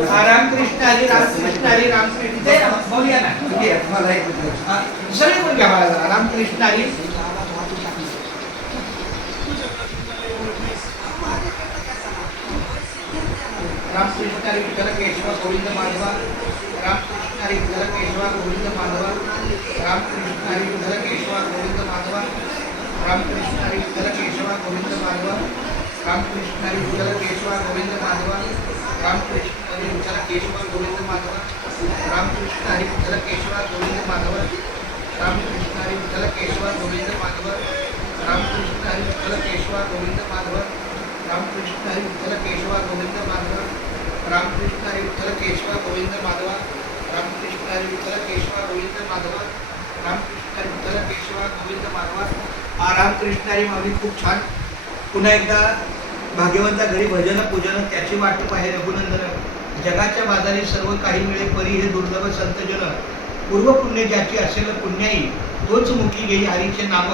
रामकृष्ण हरी रामकृष्ण हरी रामकृष्ण इथे बोलूया ना. ठीक आहे तुम्हाला एक सगळे पण घ्या मला जरा. रामकृष्ण हरी रामकृष्ण हरी विठ्ठल केशव गोविंद माधवा. रामकृष्ण हरी विठ्ठल केशव गोविंद माधवा. रामकृष्ण हरी विठ्ठल केशव गोविंद माधवा. रामकृष्ण हरी विठ्ठल केशव गोविंद माधवा. रामकृष्ण हरी विठ्ठल केशव गोविंद माधवा. रामकृष्ण हरी विठ्ठल केशव गोविंद माधवा. रामकृष्ण हरी विठ्ठल केशव गोविंद माधवा. रामकृष्ण हरी विठ्ठल केशव गोविंद माधवा. रामकृष्ण हरी विठ्ठल केशव गोविंद माधवा. रामकृष्ण हरी विठ्ठल केशव गोविंद माधवा. रामकृष्ण हरी विठ्ठल केशव गोविंद माधवा. रामकृष्ण हरी विठ्ठल केशव गोविंद माधवा. रामकृष्ण हरी विठ्ठल केशव गोविंद माधवा. रामकृष्ण हरी माऊली खूप छान. पुन्हा एकदा भाग्यवंता घरी भजन पूजन त्याची वाटप आहे रघुनंदन. जगाच्या बाजारी सर्व काही मिळे परी हे दुर्लभ संतजन. पूर्व पुण्य ज्याची असेल पुण्याई तोच मुखी घेई हरीचे नाम.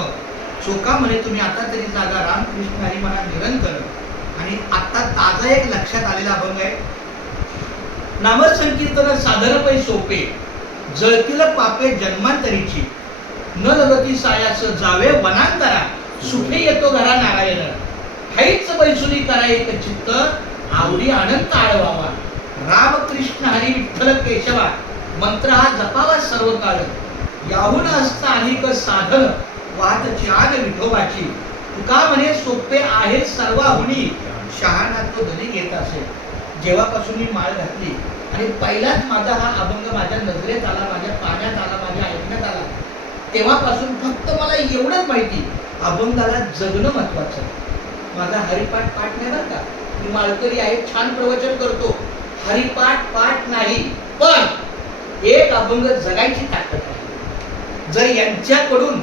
चोका म्हणे तुम्ही आता तरी जागा रामकृष्ण हरी म्हणा निरंतर. आणि आता ताजा एक लक्षात आलेला अभंग आहे. नामसंकीर्तन साधन पै सोपे जळतील पापे जन्मांतरीची. न लगती सायास जावे वनांतरा सुखे येतो घरा नारायण. हैच बैसुनी करा एक चित्त आवडी अनंत आळवावा. रामकृष्ण हरी विठ्ठल केशवा मंत्र हा जपावा सर्व काळ. याहून असता अनेक साधन वाहतची आग विठोबाची. तुका म्हणे सोपे आहे सर्वाहुनी शहाणा तो धनी घेत असे. जेव्हापासून मी माळ घातली आणि पहिलाच माझा हा अभंग माझ्या नजरेत आला, माझ्या पाण्यात आला, माझ्या ऐकण्यात आला, तेव्हापासून फक्त मला एवढंच माहिती अभंगाला जगणं महत्वाचं. माझा हरिपाठ पाठ नाही बरं का. मी माळकरी आहे, छान प्रवचन करतो, हरिपाठ पाठ नाही, पण एक अभंग जगायची ताकद आहे. जर यांच्याकडून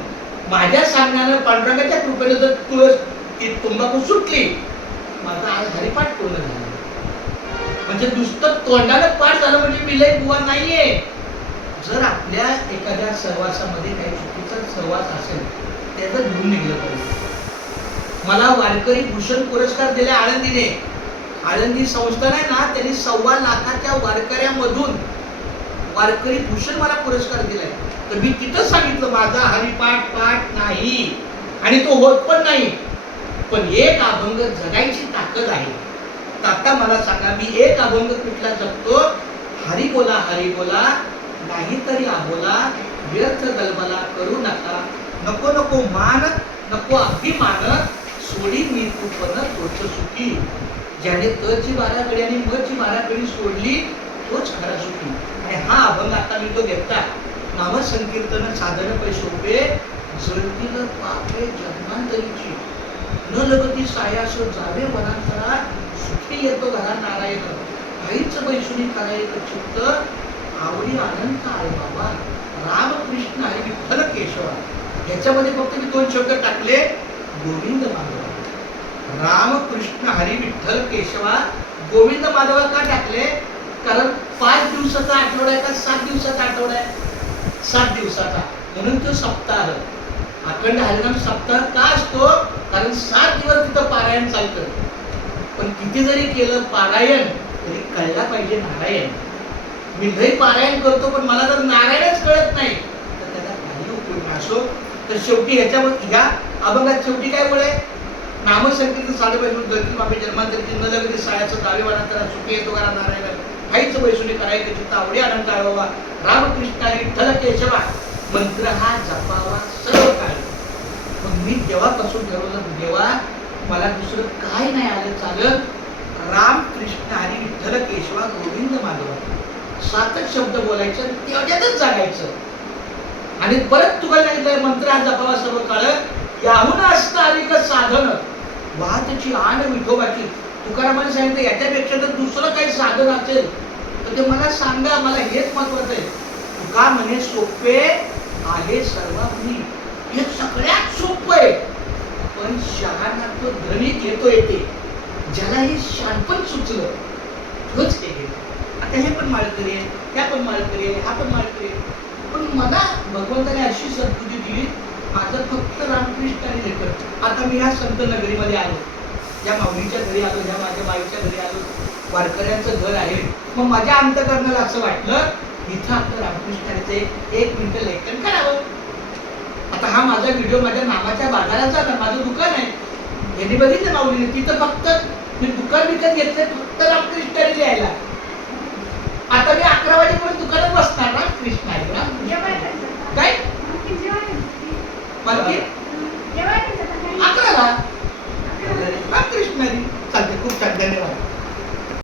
माझ्या सांगण्यानं पांडुरंगाच्या कृपेने जर तुळस ती तंबाखू सुटली, माझा आज हरिपाठ पूर्ण झाला. म्हणजे नुसतं तोंडानं पाठ झालं म्हणजे मी लय बुवा नाहीये. जर आपल्या एखाद्या सहवासामध्ये काही चुकीचा सहवास असेल त्याचं घेऊन निघलं पाहिजे. मला वारकरी भूषण पुरस्कार दिले आळंदीने. आळंदी संस्थान आहे ना, त्यांनी 1.25 लाखाच्या वारकऱ्यामधून वारकरी भूषण मला पुरस्कार दिलाय. तर मी तिथं सांगितलं माझा हरिपाठ पाठ नाही आणि तो होत पण नाही, पण एक अभंग जगायची ताकद आहे. तर आता मला सांगा, मी एक अभंग कुठला जगतो? हरी बोला नाहीतरी आबोला. व्यर्थ गलबला करू नका. नको नको मान नको अभिमान. सोडी मी तूपन तोच सुखी. ज्याने तची 12 कडी आणि मची 12 कडी सोडली तोच खरा सुखी. आणि हा अभंग आता मी तो घेतला. नामसंकीर्तन साधन पै सोपे जळतील पापे जन्मांतरीची. न लगती सायास जावे वनांतरा सुखी येतो घरा नारायण. काहीच बैसुनी करा एक चित्त आवडी अनंत आहे बाबा. रामकृष्ण हरी विठ्ठल केशवा. याच्यामध्ये फक्त मी 2 शब्द टाकले, गोविंद माधवा. रामकृष्ण हरी विठ्ठल केशवा गोविंद माधवा का टाकले? कारण 5 दिवसाचा आठवडा आहे का 7 दिवसाचा आठवडा आहे? 7 दिवसाचा, म्हणून तो सप्ताह. अखंड हरिनाम सप्ताह का असतो? कारण 7 दिवस तिथं पारायण चालतं. पण किती जरी केलं पारायण तरी कळला पाहिजे नारायण. मी लई पारायण करतो पण मला जर नारायणच कळत नाही तर त्याला काही उपयोग नसो. तर शेवटी ह्या अभंगात शेवटी काय बोले? नामसंकीर्तन साधे बैसून गती बाबे जन्मांतरी न लगती सायाचं दावे वाढा सुखी येतो घरा नारायण. काहीच बैसुनी करायचं चित्त आवडी आनंद आळवा. रामकृष्ण हरी विठ्ठल केशवा मंत्र हा जपावा सर्व काळ. मग मी तेव्हापासून ठरवलं, देवा मला दुसरं काय नाही आलं चालत. रामकृष्ण हरी विठ्ठल केशवा गोविंद माधवा 7च शब्द बोलायचं, तेवढ्यातच जागायचं. आणि परत तुला सांगितलंय मंत्र हा जपावा सर्व काळ. याहून असतं अधिक साधन वाहतची आण विठोबाची. तुकारामाने सांगितलं याच्यापेक्षा जर दुसरं काही साधन असेल तर ते मला सांगा, मला हेच महत्वाचं आहे. तुका म्हणे सोपे आहे सर्वांनी. हे सगळ्यात सोपं आहे, पण शहाणा तो धनी घेतो येते. ज्याला हे शानपण सुचलं तोच हे घेतो. आता हे पण माळकरी आहे, त्या पण माळकरी आहे, हा पण माळकरी आहे. पण मला भगवंताने अशी सद्बुद्धी दिली, माझं फक्त रामकृष्ण हरी लेकर. आता मी ह्या संत नगरीमध्ये आलो, या माऊलीच्या घरी आलो, ह्या माझ्या बाईच्या घरी आलो, वारकऱ्यांचं घर आहे. मग माझ्या अंतकरणाला असं वाटलं इथं आपलं रामकृष्णाचे 1 मिनिट लेखन करावं. आता हा माझा व्हिडिओ माझ्या नावाच्या बाजाराचा ना, माझं दुकान आहे. यांनी बघितलं माऊलीने तिथं फक्त मी दुकान विकत घेतलंय फक्त रामकृष्णाने लिहायला. आता मी 11 वाजेपर्यंत दुकानात बसणार रामकृष्ण आहे. काय पालखी